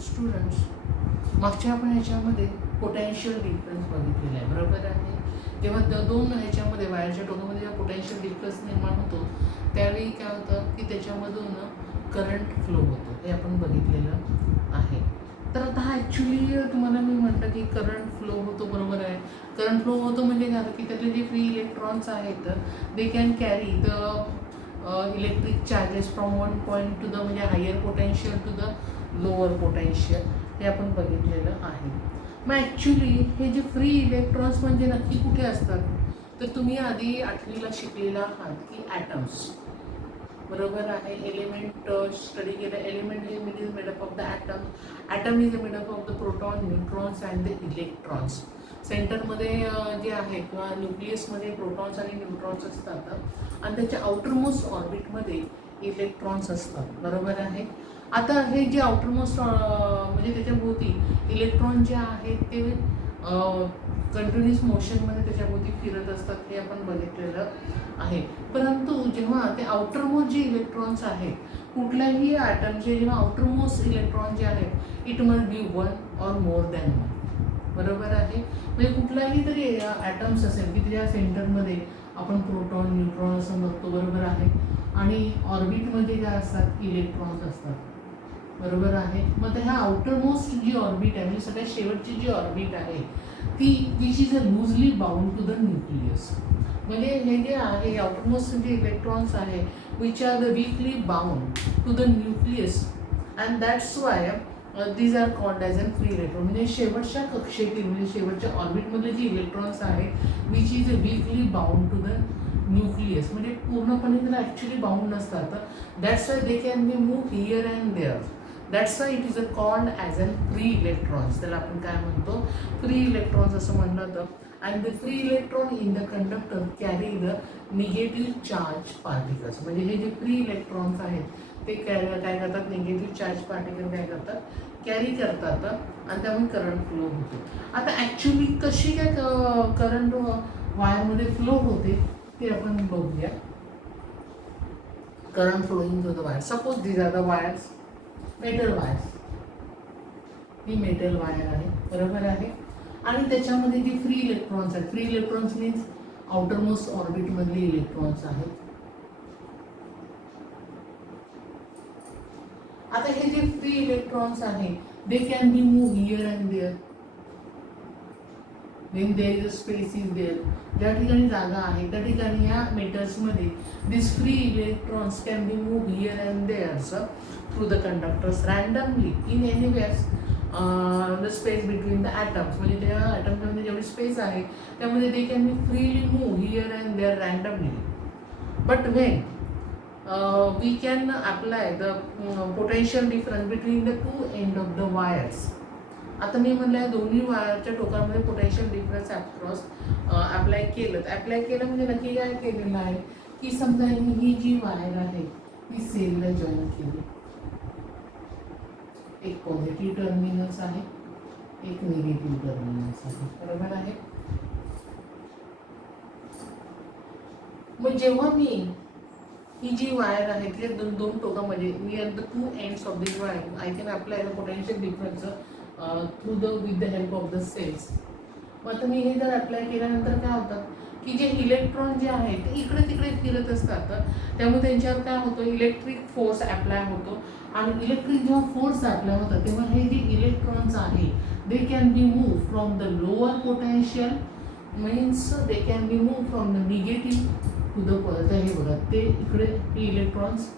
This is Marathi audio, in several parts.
स्टुडंट्स, मागच्या आपण ह्याच्यामध्ये पोटॅन्शियल डिफरन्स बघितलेला आहे, बरोबर आहे. जेव्हा दोन ह्याच्यामध्ये वायरच्या टोकामध्ये जेव्हा पोटॅन्शियल डिफरन्स निर्माण होतो त्यावेळी काय होतं की त्याच्यामधून करंट फ्लो होतो, हे आपण बघितलेलं आहे. तर आता ॲक्च्युली तुम्हाला मी म्हटलं की करंट फ्लो होतो, बरोबर आहे. करंट फ्लो होतो म्हणजे काय की त्यातले जे फ्री इलेक्ट्रॉन्स आहेत they can carry the electric charges from one point to the म्हणजे higher potential to the lower potential, हे आपण बघितलेलं आहे. मग ॲक्च्युली हे जे फ्री इलेक्ट्रॉन्स म्हणजे नक्की कुठे असतात, तर तुम्ही आधी 8वीला शिकलेला आहात की ॲटम्स, बरोबर आहे. एलिमेंट स्टडी केलं. एलिमेंट हे is made up of the atom. Atom is made up of the proton, neutrons and the electrons. सेंटरमध्ये जे आहे किंवा न्यूक्लियसमध्ये प्रोटॉन्स आणि न्यूट्रॉन्स असतात आणि त्याच्या आउटरमोस्ट ऑर्बिटमध्ये इलेक्ट्रॉन्स असतात, बरोबर आहे. आता हे जे आउटरमोस्ट म्हणजे त्याच्याभोवती इलेक्ट्रॉन जे आहेत ते कंटिन्युअस मोशनमध्ये त्याच्याभोवती फिरत असतात, हे आपण बघितलेलं आहे. परंतु जेव्हा ते आउटरमोस्ट जे इलेक्ट्रॉन्स आहेत कुठल्याही ॲटमचे, जेव्हा आउटरमोस्ट इलेक्ट्रॉन जे आहेत it must be one or more than one, बरोबर आहे. म्हणजे कुठलाही तरी ॲटम्स असेल की त्याच्या सेंटरमध्ये आपण प्रोटॉन न्यूट्रॉन असं बघतो, बरोबर आहे. आणि ऑर्बिटमध्ये काय असतात, इलेक्ट्रॉन्स असतात, बरोबर आहे. मग ह्या आउटरमोस्ट जी ऑर्बिट आहे म्हणजे सगळ्यात शेवटची जी ऑर्बिट आहे ती which is a loosely bound to the nucleus. म्हणजे हे जे आहे आउटरमोस्ट जे इलेक्ट्रॉन्स आहे which are the weakly bound to the nucleus and that's why these are called as an free electron. म्हणजे शेवटच्या कक्षेतील म्हणजे शेवटच्या ऑर्बिटमधले जे इलेक्ट्रॉन्स आहेत which is a weakly bound to the nucleus, म्हणजे पूर्णपणे त्याला ॲक्च्युली बाउंड नसतात. That's why they can be move here and there. That's why it is a called as an free electrons. त्याला आपण काय म्हणतो, फ्री इलेक्ट्रॉन्स असं म्हणलं जातं. And the free electron in the conductor carry the negative charge particles. म्हणजे हे जे फ्री इलेक्ट्रॉन्स आहेत ते काय करतात, निगेटिव्ह चार्ज पार्टिकल काय करतात, कॅरी करतात आणि त्यामुळे करंट फ्लो होतो. आता ॲक्च्युली कशी काय करंट वायरमध्ये फ्लो होते ते आपण बघूया. Current flowing through the wire. Suppose these are the wires, metal wires. ही मेटल वायर आहे, बरोबर आहे. आणि त्याच्यामध्ये जी फ्री इलेक्ट्रॉन्स आहेत, फ्री इलेक्ट्रॉन्स मीन्स आउटरमोस्ट ऑर्बिटमधले इलेक्ट्रॉन्स आहेत. आता हे जे फ्री इलेक्ट्रॉन्स आहे they can be move here and there when there is a space is there. ज्या ठिकाणी जागा आहे त्या ठिकाणी ह्या मेटल्समध्ये this free electrons can be move here and there through the conductors randomly in anywheres the space between the atoms. म्हणजे त्या ॲटममध्ये जेवढी स्पेस आहे त्यामध्ये they can be freely move here and there randomly. But when we can apply the potential difference between the two end of the wires. आता मी म्हणलं आहे दोन्ही वायरच्या टोकांमध्ये पोटेन्शियल डिफरन्स अक्रॉस अप्लाय केलं म्हणजे नक्की काय केलेलं आहे की समजा ही जी वायर आहे ही सेलला जॉईन केली. एक पॉझिटिव्ह टर्मिनल्स आहे, एक निगेटिव्ह टर्मिनल्स आहे, बरोबर आहे. मग जेव्हा मी ही जी वायर आहे ती दोन टोकामध्ये near the two ends of this wire I can apply the potential difference through the with the help of the cells. मग आता मी हे जर अप्लाय केल्यानंतर काय होतं की जे इलेक्ट्रॉन जे आहेत ते इकडे तिकडे फिरत असतात, त्यामुळे त्यांच्यावर काय होतं, इलेक्ट्रिक फोर्स अप्लाय होतो. आणि इलेक्ट्रिक जेव्हा फोर्स अप्लाय होतात तेव्हा हे जे इलेक्ट्रॉन्स आहे they can be move from the lower potential means they can be move from the negative to the positive. हे बघा ते इकडे हे electrons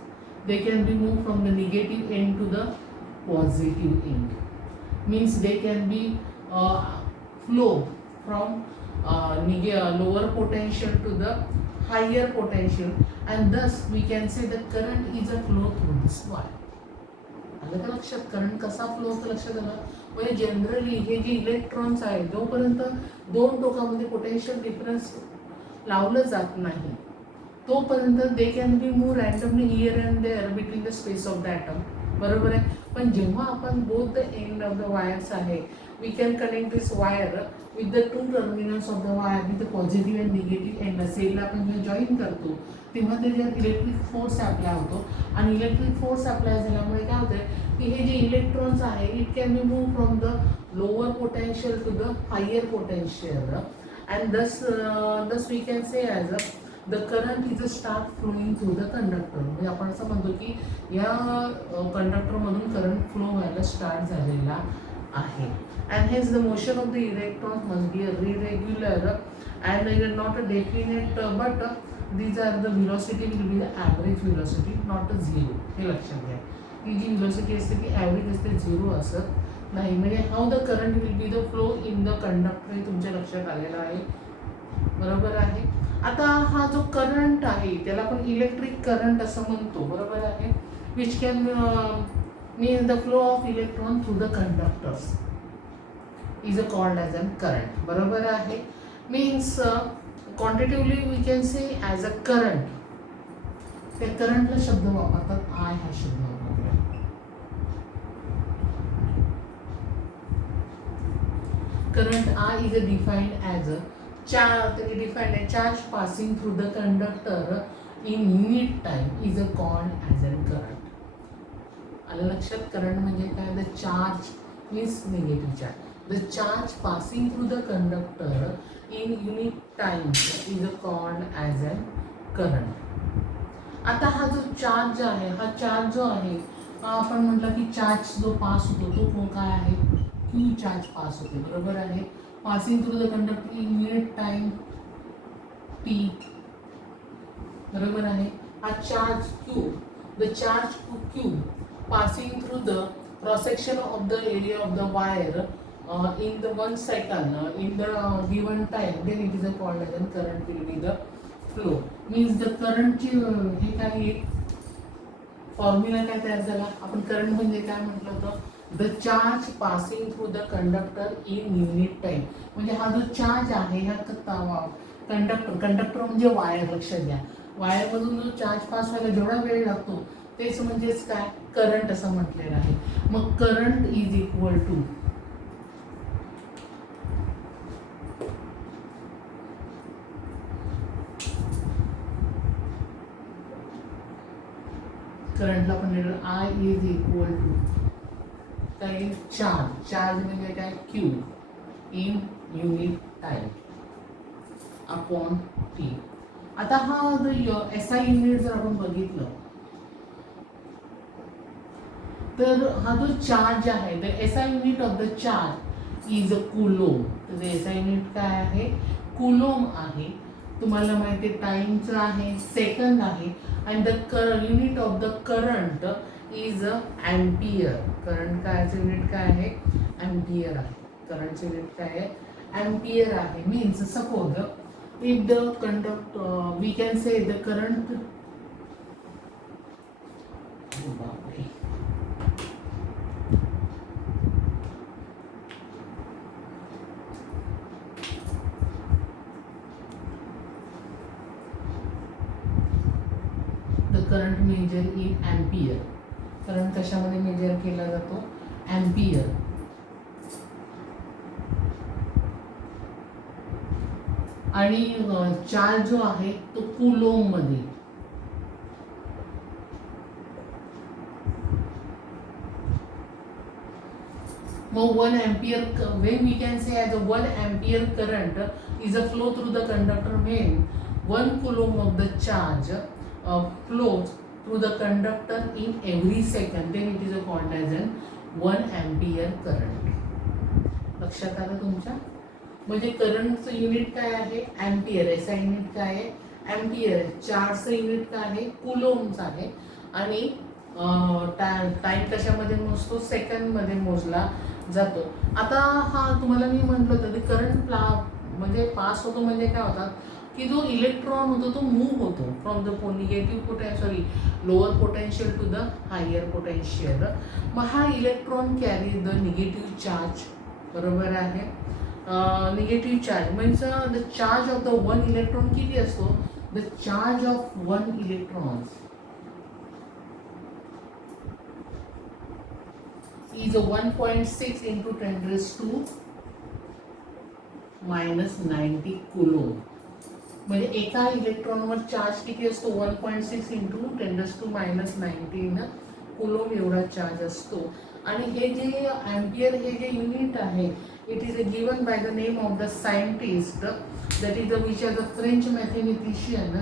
they can be move from the negative end to the positive end. Means they can be flow from lower potential to the higher potential and thus we can say the current is a flow through this wire. आलं का लक्षात, करंट कसा फ्लो होतो लक्षात आलं. म्हणजे जनरली हे जे इलेक्ट्रॉन्स आहेत जोपर्यंत दोन टोकामध्ये पोटेन्शियल डिफरन्स लावलं जात नाही तोपर्यंत they can be move randomly here and there between the space of the atom. बरोबर आहे. पण जेव्हा आपण both the end of the wires आहे, we can connect this wire with the two terminals of the wire with the positive and negative end. सेलला आपण जेव्हा जॉईन करतो तेव्हा त्याच्यात इलेक्ट्रिक फोर्स अप्लाय होतो आणि इलेक्ट्रिक फोर्स अप्लाय झाल्यामुळे काय होतं की हे जे इलेक्ट्रॉन्स आहे it can be move from the lower potential to the higher potential and thus we can say as the current is a start flowing through the conductor. म्हणजे आपण असं म्हणतो की या कंडक्टरमधून करंट फ्लो व्हायला स्टार्ट झालेला आहे. And hence the motion of the electrons must be irregular and not a definite but these are the velocity will be the average velocity not a zero. हे लक्षात घ्या की जी velocity असते ती ॲव्हरेज असते, झिरो असत नाही. म्हणजे how the current will be the flow in the conductor हे तुमच्या लक्षात आलेलं आहे. बरोबर आहे. आता हा जो करंट आहे त्याला आपण इलेक्ट्रिक करंट असं म्हणतो. बरोबर आहे. Which can mean the flow of electron through the conductors is a called as an current. बरोबर आहे. Means quantitatively we can say as a current. त्या करंटला शब्द वापरतात आय हा शब्द वापरतात. Current I is defined as a charge passing through the conductor in unit time is called as a current. आलं लक्षात. करंट म्हणजे काय? The charge means negative charge. The charge passing through the conductor in unit time is called as an current. आता हा जो चार्ज आहे, हा चार्ज जो आहे आपण म्हटलं की चार्ज जो पास होतो तो काय आहे? क्यू चार्ज पास होते. बरोबर आहे. Passing through the conductor in unit time T. बरोबर आहे. हा charge Q, the charge Q passing through the cross section of the area of the wire in the 1 second in the given time, then it is a called as current will be the flow. Means the current हे काय फॉर्म्युला काय तयार झाला? आपण करंट म्हणजे काय म्हटलं होतं? The charge passing through the conductor in unit time. म्हणजे हा जो चार्ज आहे हा कंडक्टर म्हणजे वायर. लक्षात घ्या, वायरमधून जो चार्ज पास व्हायला जेवढा वेळ लागतो तेच म्हणजेच काय? करंट असं म्हटलेलं आहे. मग करंट इज इक्वल टू करंटला आपण लिहिलं आय इज इक्वल टू काय? चार्ज म्हणजे काय? Q in unit time upon T. आता हा जो एसआय युनिट जर आपण बघितलं तर हा जो चार्ज आहे the SI unit of the charge is a coulomb. तर एसआय युनिट काय आहे? कुलोम आहे. तुम्हाला माहिती आहे टाइमचं आहे, सेकंद आहे. And the unit of the current is ampere. Current कायचं युनिट काय आहे? अँपियर आहे. करंटचं युनिट काय आहे? अँपियर आहे. Means suppose if the conduct we can say the current current measure in ampere. Current कशामध्ये मेजर केला जातो? अँपियर. आणि चार्ज जो आहे तो कुलोम मध्ये. मग 1 ampere when we can say as a 1 ampere current is a flow through the conductor when 1 coulomb of the charge flows through the conductor in every second, then it is called as an 1 ampere current. लक्षात आलं तुमच्या? म्हणजे करंटचं युनिट काय आहे? अँपियर. एसआय युनिट काय आहे? अँपियर. चार्जचं युनिट काय आहे? कुलोम्बचं आहे. आणि टाइम कशामध्ये मोजतो? सेकंडमध्ये मोजला जातो. आता हा तुम्हाला मी म्हटलं होतं की करंट म्हणजे पास होतो म्हणजे काय होतात की जो इलेक्ट्रॉन होतो तो मूव्ह होतो from the lower potential to the higher potential. मग हा electron carry the negative charge. बरोबर आहे. निगेटिव्ह चार्ज म्हणजे the charge of the 1 electron किती असतो? The charge of 1 electrons is 1.6 into 10⁻⁻90 coulomb. म्हणजे एका इलेक्ट्रॉनवर चार्ज किती असतो? 1.6 इंटू 10⁻⁻90 कुलोम एवढा चार्ज असतो. आणि हे जे अँपियर हे जे युनिट आहे, it is given by the name of the scientist that is which are the French mathematician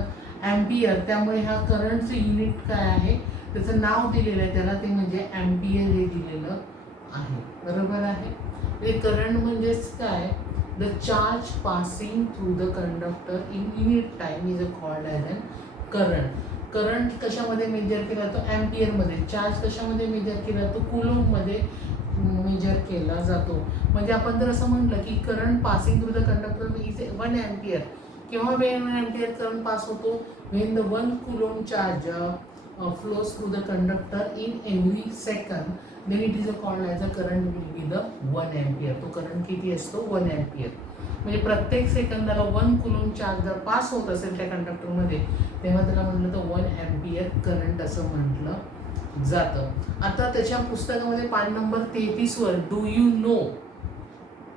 Ampere. त्यामुळे ह्या करंटचं युनिट काय आहे त्याचं नाव दिलेलं आहे त्याला, ते म्हणजे अँपियर हे दिलेलं आहे. बरोबर आहे. म्हणजे करंट म्हणजेच काय? The charge passing through the conductor in unit time is called as an current. Current कशामध्ये मेजर केला जातो? अँपियरमध्ये. चार्ज कशामध्ये मेजर केला जातो? कुलोममध्ये मेजर केला जातो. म्हणजे आपण जर असं म्हटलं की current passing through the conductor is 1 ampere. केव्हा 1 अँपियर करंट पास होतो? When the 1 coulomb charge flows through the conductor in every second, then it is called as a current will be the 1 ampere. तो करंट किती असतो? 1 ampere. म्हणजे प्रत्येक सेकंदाला 1 कुलोम चार्ज जर पास होत असेल त्या कंडक्टरमध्ये, तेव्हा त्याला म्हटलं तर 1 अँपियर करंट असं म्हटलं जातं. आता त्याच्या पुस्तकामध्ये पान नंबर 33 वर डू यू नो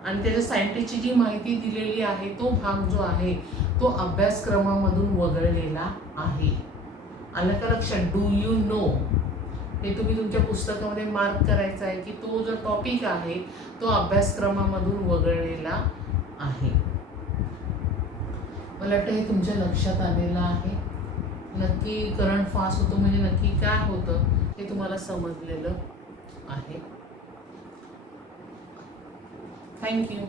आणि त्याच्या सायंटिस्टची जी माहिती दिलेली आहे तो भाग जो आहे तो अभ्यासक्रमामधून वगळलेला आहे. आलं का लक्षात? डू यू नो हे तुम्ही तुमच्या पुस्तकामध्ये मार्क करायचा आहे की तो जो टॉपिक आहे तो अभ्यासक्रमामधून वगळलेला आहे. मला वाटतं हे तुमच्या लक्षात आलेलं आहे. नक्की करंट पास होतो म्हणजे नक्की काय होतं हे तुम्हाला समजलेलं आहे. थँक्यू.